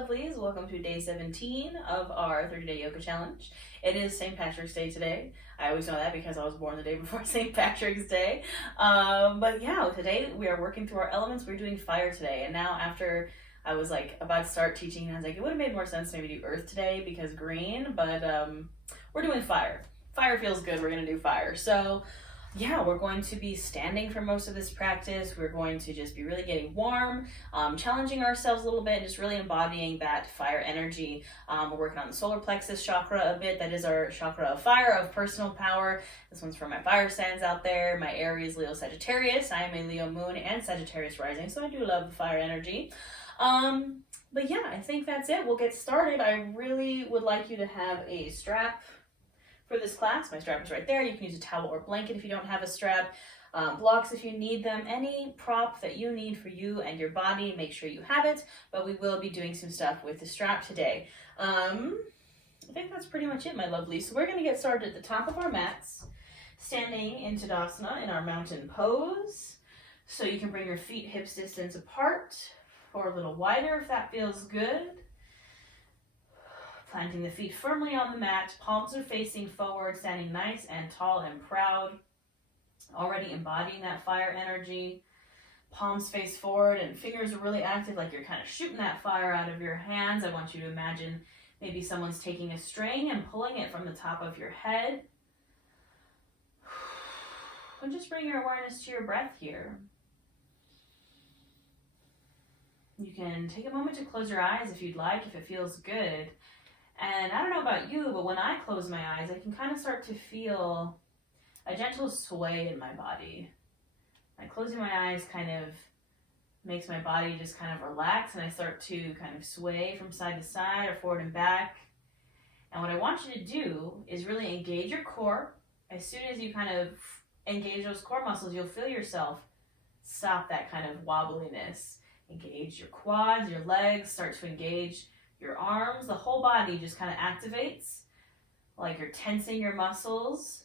lovelies. Welcome to day 17 of our 30-day yoga challenge. It is St. Patrick's Day today. I always know that because I was born the day before St. Patrick's Day. But yeah, today we are working through our elements. We're doing fire today. And now after I was like about to start teaching, I was like, it would have made more sense to maybe do earth today because green, but we're doing fire. Fire feels good. We're going to do fire. So yeah, we're going to be standing for most of this practice. We're going to just be really getting warm, challenging ourselves a little bit, and just really embodying that fire energy. We're working on the solar plexus chakra a bit. That is our chakra of fire, of personal power. This one's for my fire signs out there. My Aries, Leo, Sagittarius. I am a Leo moon and Sagittarius rising, so I do love the fire energy. But yeah, I think that's it. We'll get started. I really would like you to have a strap for this class. My strap is right there. You can use a towel or blanket if you don't have a strap. Blocks if you need them. Any prop that you need for you and your body, make sure you have it. But we will be doing some stuff with the strap today. I think that's pretty much it, my lovely. So we're going to get started at the top of our mats, standing in Tadasana in our mountain pose. So you can bring your feet hips distance apart or a little wider if that feels good. Planting the feet firmly on the mat, palms are facing forward, standing nice and tall and proud. Already embodying that fire energy. Palms face forward and fingers are really active, like you're kind of shooting that fire out of your hands. I want you to imagine maybe someone's taking a string and pulling it from the top of your head. And just bring your awareness to your breath here. You can take a moment to close your eyes if you'd like, if it feels good. And I don't know about you, but when I close my eyes, I can kind of start to feel a gentle sway in my body. Like closing my eyes kind of makes my body just kind of relax, and I start to kind of sway from side to side or forward and back. And what I want you to do is really engage your core. As soon as you kind of engage those core muscles, you'll feel yourself stop that kind of wobbliness. Engage your quads, your legs, start to engage your arms, the whole body just kind of activates, like you're tensing your muscles.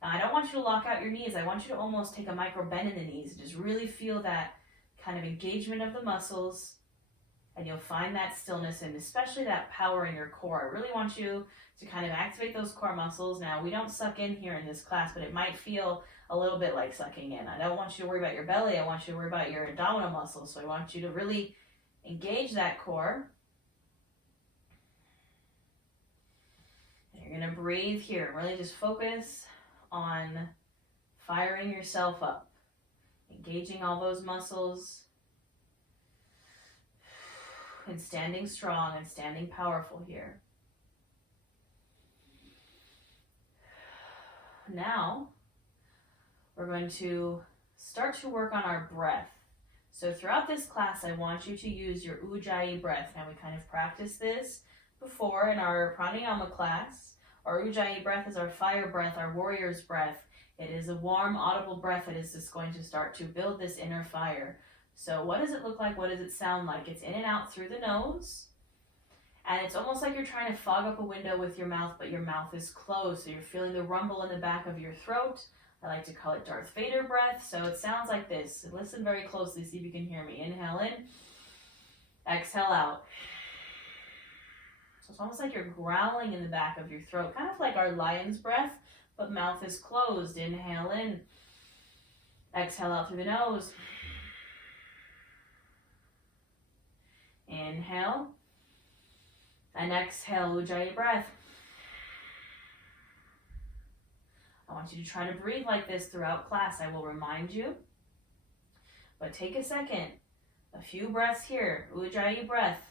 Now, I don't want you to lock out your knees. I want you to almost take a micro bend in the knees. Just really feel that kind of engagement of the muscles, and you'll find that stillness and especially that power in your core. I really want you to kind of activate those core muscles. Now, we don't suck in here in this class, but it might feel a little bit like sucking in. I don't want you to worry about your belly. I want you to worry about your abdominal muscles. So I want you to really engage that core. You're going to breathe here. Really just focus on firing yourself up, engaging all those muscles, and standing strong and standing powerful here. Now, we're going to start to work on our breath. So throughout this class, I want you to use your Ujjayi breath. Now, we kind of practiced this before in our pranayama class. Our Ujjayi breath is our fire breath, our warrior's breath. It is a warm, audible breath that is just going to start to build this inner fire. So what does it look like? What does it sound like? It's in and out through the nose. And it's almost like you're trying to fog up a window with your mouth, but your mouth is closed. So you're feeling the rumble in the back of your throat. I like to call it Darth Vader breath. So it sounds like this. Listen very closely, see if you can hear me. Inhale in, exhale out. So it's almost like you're growling in the back of your throat, kind of like our lion's breath, but mouth is closed. Inhale in, exhale out through the nose. Inhale, and exhale, Ujjayi breath. I want you to try to breathe like this throughout class. I will remind you, but take a second, a few breaths here, Ujjayi breath.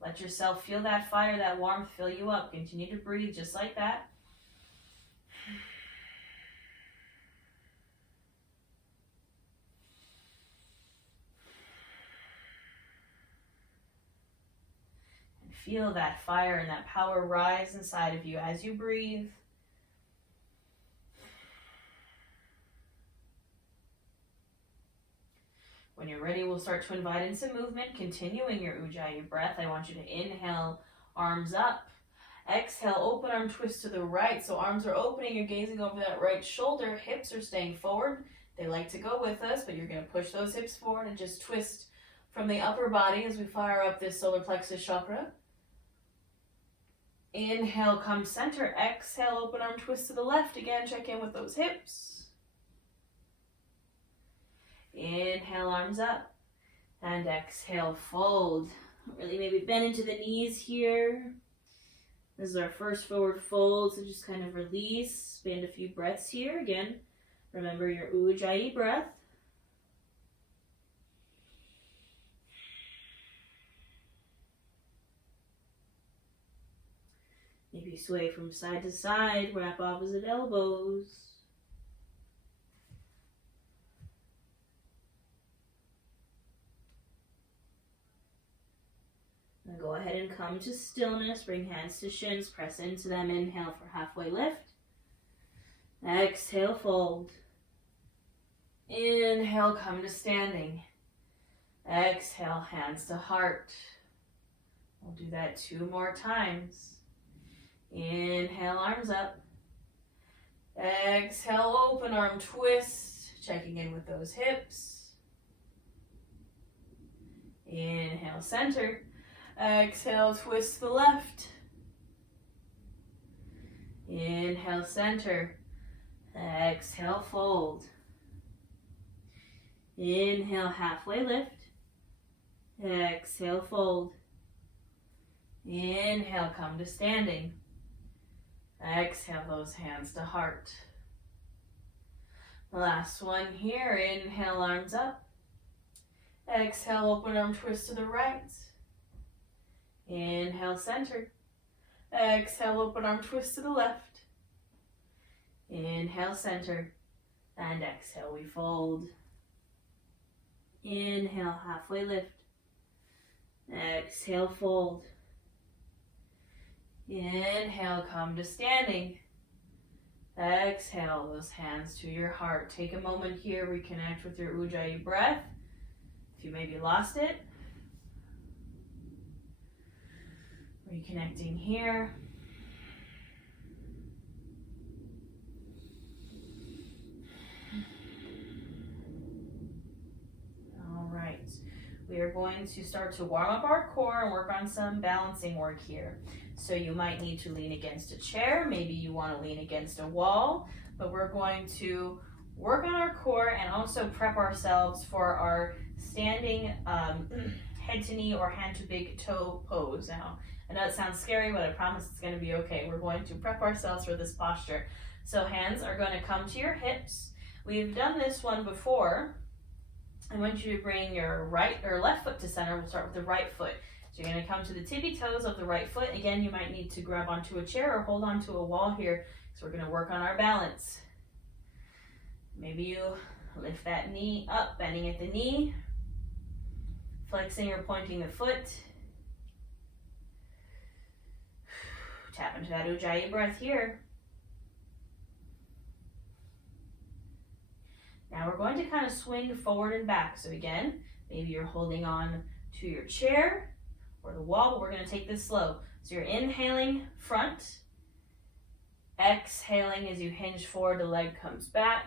Let yourself feel that fire, that warmth fill you up. Continue to breathe just like that. And feel that fire and that power rise inside of you as you breathe. When you're ready, we'll start to invite in some movement, continuing your Ujjayi breath. I want you to inhale, arms up. Exhale, open arm twist to the right. So arms are opening, you're gazing over that right shoulder. Hips are staying forward. They like to go with us, but you're going to push those hips forward and just twist from the upper body as we fire up this solar plexus chakra. Inhale, come center. Exhale, open arm twist to the left. Again, check in with those hips. Inhale, arms up. And exhale, fold. Really maybe bend into the knees here. This is our first forward fold, so just kind of release. Spend a few breaths here. Again, remember your Ujjayi breath. Maybe sway from side to side, wrap opposite elbows. Now go ahead and come to stillness. Bring hands to shins, press into them. Inhale for halfway lift. Exhale, fold. Inhale, come to standing. Exhale, hands to heart. We'll do that 2 more times. Inhale, arms up. Exhale, open arm twist. Checking in with those hips. Inhale, center. Exhale, twist to the left. Inhale, center. Exhale, fold. Inhale, halfway lift. Exhale, fold. Inhale, come to standing. Exhale those hands to heart. Last one here. Inhale, arms up. Exhale, open arm twist to the right. Inhale, center. Exhale, open arm twist to the left. Inhale, center. And exhale, we fold. Inhale, halfway lift. Exhale, fold. Inhale, come to standing. Exhale those hands to your heart. Take a moment here, reconnect with your Ujjayi breath. If you maybe lost it, reconnecting here. All right. We are going to start to warm up our core and work on some balancing work here. So you might need to lean against a chair, maybe you want to lean against a wall, but we're going to work on our core and also prep ourselves for our standing head to knee or hand to big toe pose. Now, I know it sounds scary, but I promise it's going to be okay. We're going to prep ourselves for this posture. So hands are going to come to your hips. We've done this one before. I want you to bring your right or left foot to center. We'll start with the right foot. So you're going to come to the tippy toes of the right foot. Again, you might need to grab onto a chair or hold onto a wall here. So we're going to work on our balance. Maybe you lift that knee up, bending at the knee, flexing or pointing the foot. Tap into that Ujjayi breath here. Now we're going to kind of swing forward and back. So again, maybe you're holding on to your chair or the wall, but we're going to take this slow. So you're inhaling front, exhaling as you hinge forward, the leg comes back,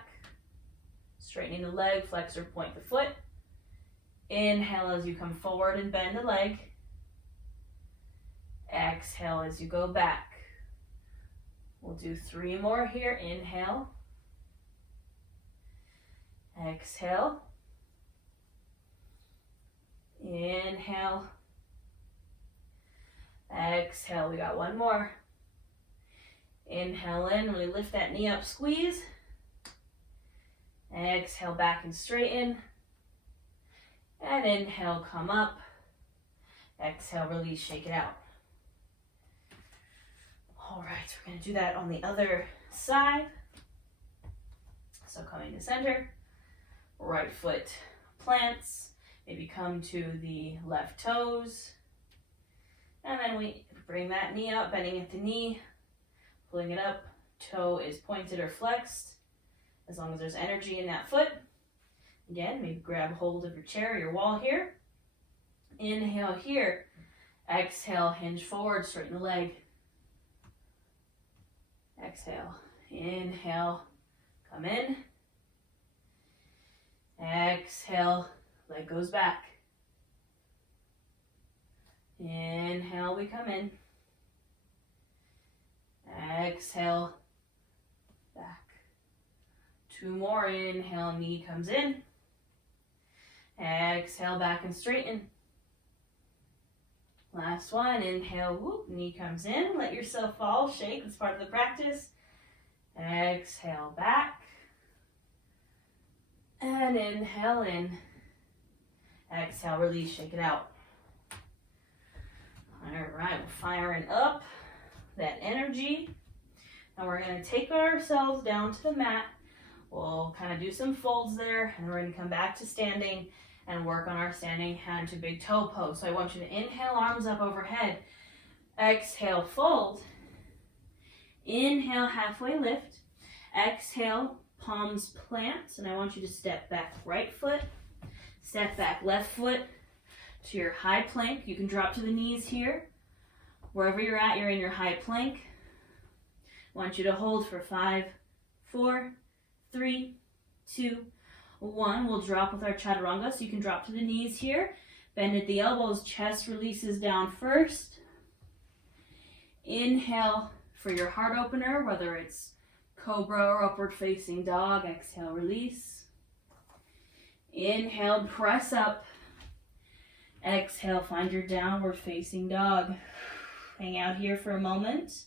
straightening the leg, flex or point the foot. Inhale as you come forward and bend the leg. Exhale as you go back. We'll do 3 more here. Inhale. Exhale. Inhale. Exhale. We got 1 more. Inhale in, really lift that knee up, squeeze. Exhale back and straighten. And inhale, come up. Exhale, release, shake it out. All right, we're going to do that on the other side. So coming to center, right foot plants, maybe come to the left toes. And then we bring that knee up, bending at the knee, pulling it up. Toe is pointed or flexed, as long as there's energy in that foot. Again, maybe grab hold of your chair or your wall here. Inhale here. Exhale, hinge forward, straighten the leg. Exhale. Inhale, come in. Exhale, leg goes back. Inhale, we come in. Exhale, back. 2 more. Inhale, knee comes in. Exhale, back and straighten. Last one. Inhale, whoop, knee comes in. Let yourself fall, shake. It's part of the practice. Exhale, back. And inhale in. Exhale, release, shake it out. All right, we're firing up that energy. Now we're going to take ourselves down to the mat. We'll kind of do some folds there, and we're going to come back to standing and work on our standing hand to big toe pose. So I want you to inhale, arms up overhead. Exhale, fold. Inhale, halfway lift. Exhale, palms plant, and I want you to step back right foot, step back left foot to your high plank. You can drop to the knees here. Wherever you're at, you're in your high plank. I want you to hold for 5, 4, 3, 2, 1. We'll drop with our chaturanga, so you can drop to the knees here. Bend at the elbows, chest releases down first. Inhale for your heart opener, whether it's cobra or upward facing dog. Exhale, release. Inhale, press up. Exhale, find your downward facing dog. Hang out here for a moment.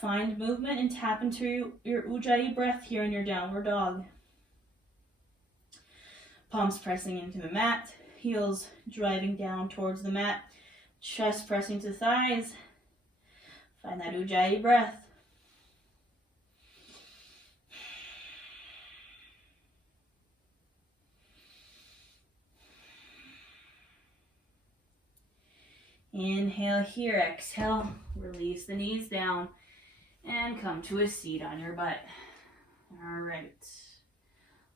Find movement and tap into your ujjayi breath here in your downward dog. Palms pressing into the mat, heels driving down towards the mat, chest pressing to thighs. Find that ujjayi breath. Inhale here, exhale, release the knees down and come to a seat on your butt. All right,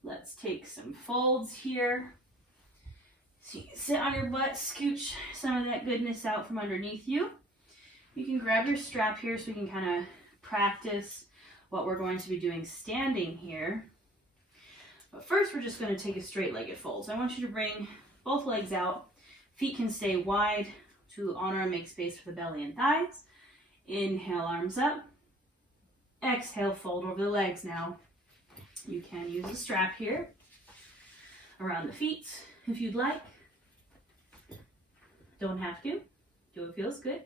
let's take some folds here. So you can sit on your butt, scooch some of that goodness out from underneath you. You can grab your strap here so we can kind of practice what we're going to be doing standing here. But first, we're just going to take a straight-legged fold. So I want you to bring both legs out. Feet can stay wide to honor and make space for the belly and thighs. Inhale, arms up. Exhale, fold over the legs now. You can use a strap here around the feet if you'd like. Don't have to. Do what feels good.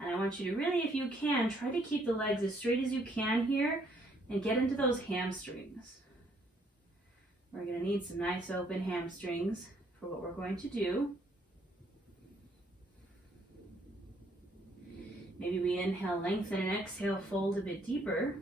And I want you to really, if you can, try to keep the legs as straight as you can here and get into those hamstrings. We're going to need some nice open hamstrings for what we're going to do. Maybe we inhale, lengthen, and exhale, fold a bit deeper.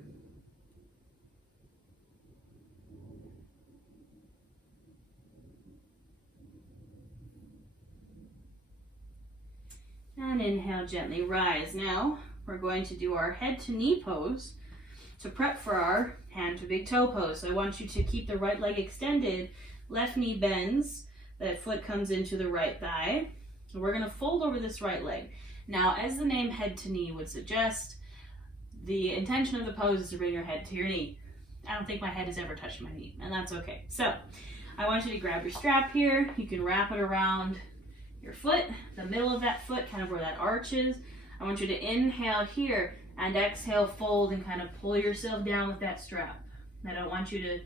And inhale, gently rise. Now, we're going to do our head to knee pose to prep for our hand to big toe pose. So I want you to keep the right leg extended, left knee bends, that foot comes into the right thigh. So we're going to fold over this right leg. Now, as the name head to knee would suggest, the intention of the pose is to bring your head to your knee. I don't think my head has ever touched my knee, and that's okay. So I want you to grab your strap here. You can wrap it around your foot, the middle of that foot, kind of where that arch is. I want you to inhale here and exhale, fold, and kind of pull yourself down with that strap. I don't want you to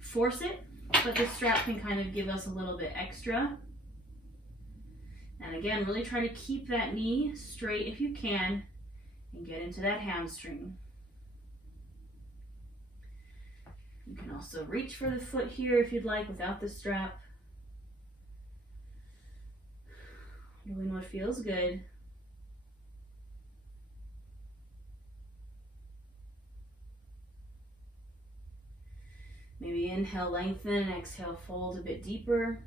force it, but the strap can kind of give us a little bit extra. And again, really try to keep that knee straight if you can and get into that hamstring. You can also reach for the foot here if you'd like without the strap. Doing what feels good. Maybe inhale, lengthen, exhale, fold a bit deeper.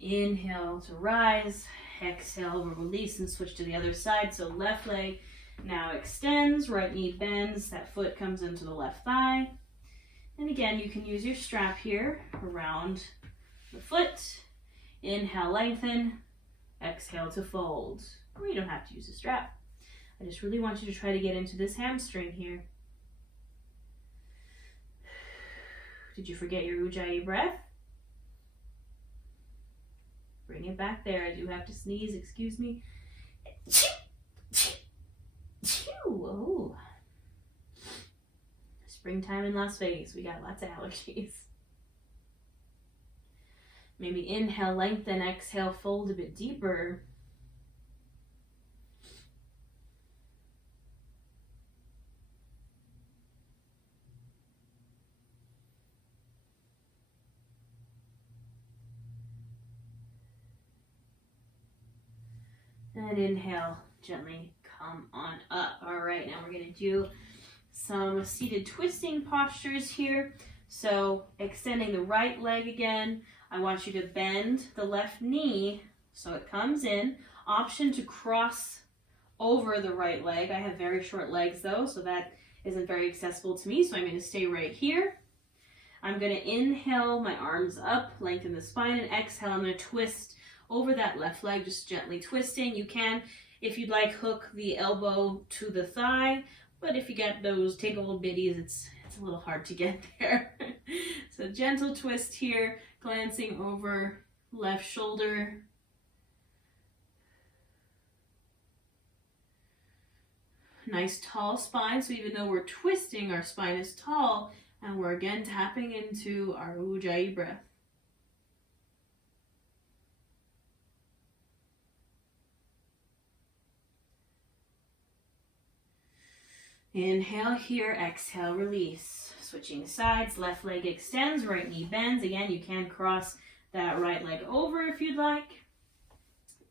Inhale to rise, exhale, release and switch to the other side. So left leg now extends, right knee bends, that foot comes into the left thigh. And again, you can use your strap here around the foot. Inhale, lengthen, Exhale to fold. Or you don't have to use a strap. I just really want you to try to get into this hamstring here. Did you forget your Ujjayi breath? Bring it back there. I do have to sneeze, excuse me. Oh. Springtime in Las Vegas. We got lots of allergies. Maybe inhale, lengthen, exhale, fold a bit deeper. And inhale, gently come on up. All right, now we're gonna do some seated twisting postures here. So extending the right leg again. I want you to bend the left knee so it comes in. Option to cross over the right leg. I have very short legs though, so that isn't very accessible to me. So I'm gonna stay right here. I'm gonna inhale, my arms up, lengthen the spine, and exhale, I'm gonna twist over that left leg, just gently twisting. You can, if you'd like, hook the elbow to the thigh, but if you got those take old biddies, it's a little hard to get there. So gentle twist here, glancing over left shoulder. Nice tall spine, so even though we're twisting, our spine is tall, and we're again tapping into our Ujjayi breath. Inhale here, exhale, release. Switching sides, left leg extends, right knee bends. Again, you can cross that right leg over if you'd like.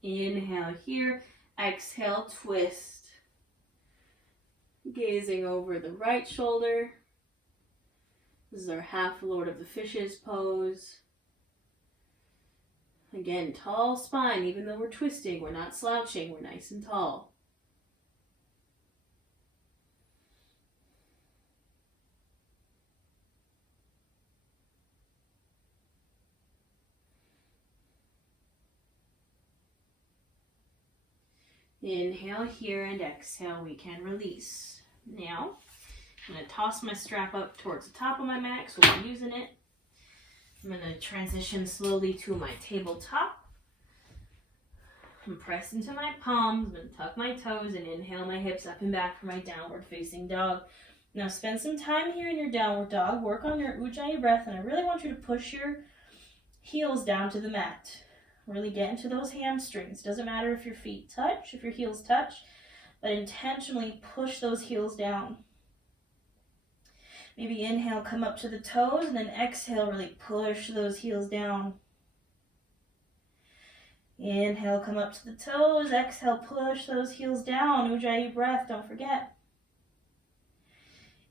Inhale here, exhale, twist. Gazing over the right shoulder. This is our half Lord of the Fishes pose. Again, tall spine, even though we're twisting, we're not slouching, we're nice and tall. Inhale here and exhale, we can release. Now, I'm going to toss my strap up towards the top of my mat so we're using it. I'm going to transition slowly to my tabletop. I'm pressed into my palms. I'm going to tuck my toes and inhale my hips up and back for my downward facing dog. Now spend some time here in your downward dog. Work on your Ujjayi breath, and I really want you to push your heels down to the mat. Really get into those hamstrings. Doesn't matter if your feet touch, if your heels touch, but intentionally push those heels down. Maybe inhale, come up to the toes, and then exhale, really push those heels down. Inhale, come up to the toes, exhale, push those heels down. Ujjayi breath, don't forget.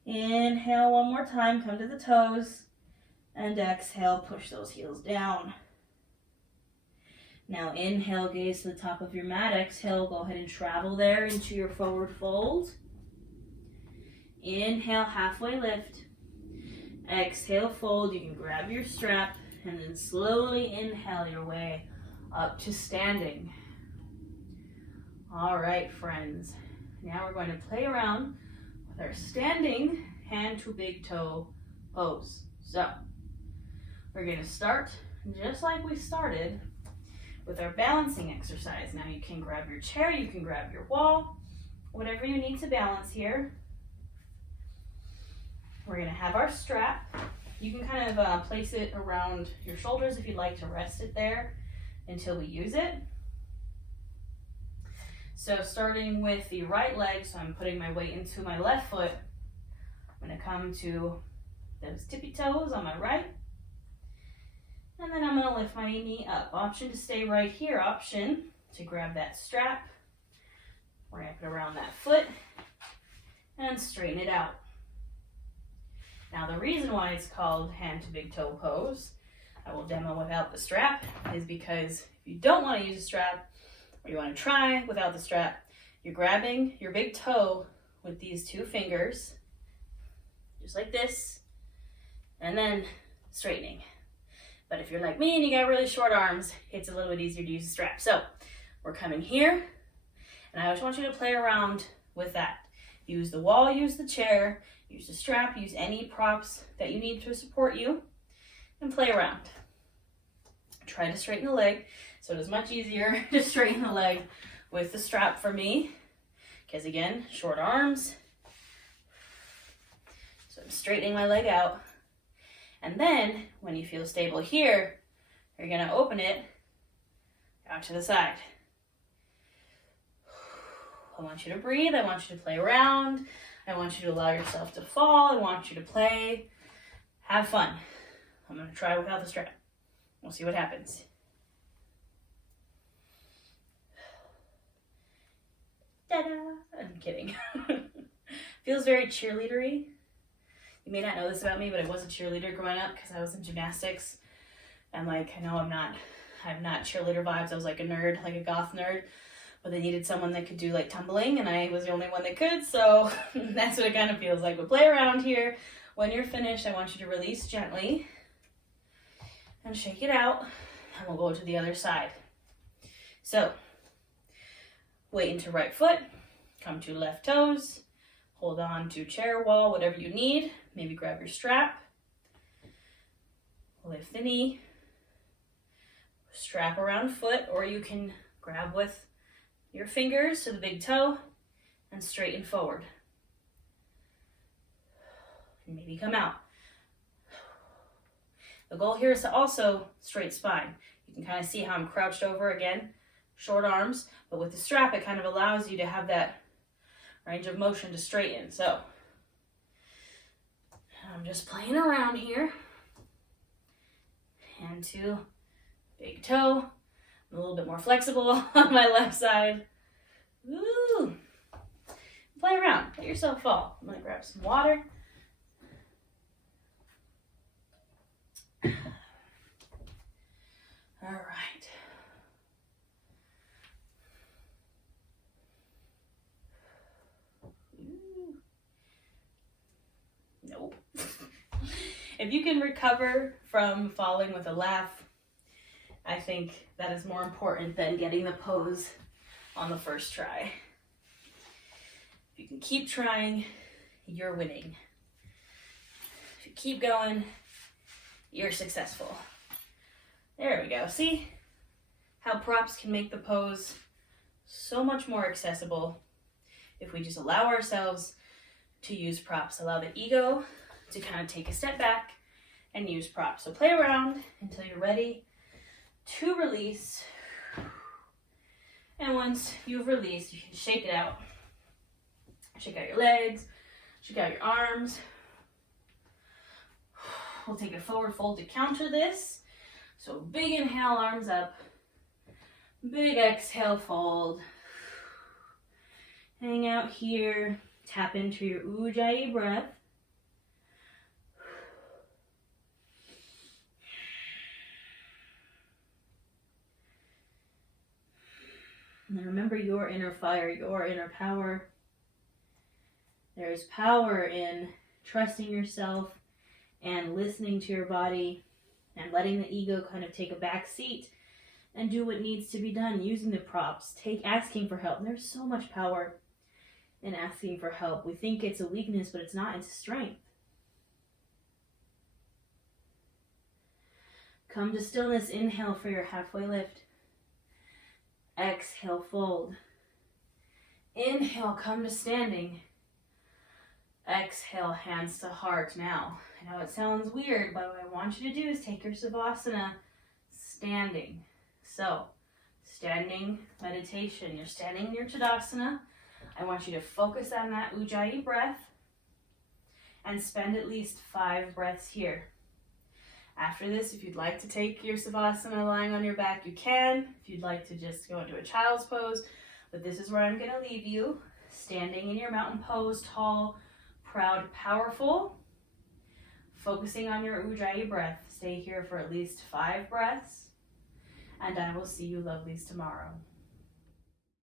Inhale one more time, come to the toes, and exhale, push those heels down. Now inhale, gaze to the top of your mat. Exhale, go ahead and travel there into your forward fold. Inhale, halfway lift. Exhale, fold. You can grab your strap and then slowly inhale your way up to standing. All right, friends. Now we're going to play around with our standing hand to big toe pose. So we're going to start just like we started with our balancing exercise. Now you can grab your chair, you can grab your wall, whatever you need to balance here. We're gonna have our strap. You can kind of place it around your shoulders if you'd like to rest it there until we use it. So starting with the right leg, so I'm putting my weight into my left foot. I'm gonna come to those tippy toes on my right. And then I'm going to lift my knee up. Option to stay right here. Option to grab that strap, wrap it around that foot, and straighten it out. Now the reason why it's called hand to big toe pose, I will demo without the strap, is because if you don't want to use a strap, or you want to try without the strap, you're grabbing your big toe with these two fingers, just like this, and then straightening. But if you're like me and you got really short arms, it's a little bit easier to use a strap. So We're coming here, and I just want you to play around with that. Use the wall, use the chair, use the strap, use any props that you need to support you, and play around. Try to straighten the leg, so it is much easier to straighten the leg with the strap for me, because again, short arms. So I'm straightening my leg out, and then when you feel stable here, you're gonna open it out to the side. I want you to breathe, I want you to play around, I want you to allow yourself to fall, I want you to play, have fun. I'm gonna try without the strap. We'll see what happens. Ta-da! I'm kidding. Feels very cheerleadery. You may not know this about me, but I was a cheerleader growing up because I was in gymnastics. And like, I know I'm not cheerleader vibes. I was like a nerd, like a goth nerd. But they needed someone that could do like tumbling, and I was the only one that could, so that's what it kind of feels like. But play around here. When you're finished, I want you to release gently and shake it out, and we'll go to the other side. So, weight into right foot, come to left toes, hold on to chair, wall, whatever you need. Maybe grab your strap, lift the knee, strap around foot, or you can grab with your fingers to the big toe and straighten forward. And maybe come out. The goal here is to also straight spine. You can kind of see how I'm crouched over again, short arms, but with the strap it kind of allows you to have that range of motion to straighten. So I'm just playing around here. Hand to big toe. I'm a little bit more flexible on my left side. Woo! Play around, let yourself fall. I'm gonna grab some water. All right. Ooh. Nope. If you can recover from falling with a laugh, I think that is more important than getting the pose on the first try. If you can keep trying, you're winning. If you keep going, you're successful. There we go. See how props can make the pose so much more accessible if we just allow ourselves to use props. Allow the ego to kind of take a step back and use props. So play around until you're ready to release. And once you've released, you can shake it out. Shake out your legs, shake out your arms. We'll take a forward fold to counter this. So big inhale, arms up. Big exhale, fold. Hang out here. Tap into your Ujjayi breath. And remember your inner fire, your inner power. There is power in trusting yourself and listening to your body and letting the ego kind of take a back seat and do what needs to be done, using the props, asking for help. There's so much power in asking for help. We think it's a weakness, but it's not, it's a strength. Come to stillness, inhale for your halfway lift. Exhale, fold. Inhale, come to standing. Exhale, hands to heart. Now, I know it sounds weird, but what I want you to do is take your Savasana standing. So, standing meditation. You're standing in your Tadasana. I want you to focus on that Ujjayi breath and spend at least 5 breaths here. After this, if you'd like to take your Savasana lying on your back, you can. If you'd like to just go into a child's pose, but this is where I'm going to leave you. Standing in your mountain pose, tall, proud, powerful. Focusing on your Ujjayi breath. Stay here for at least 5 breaths. And I will see you lovelies tomorrow.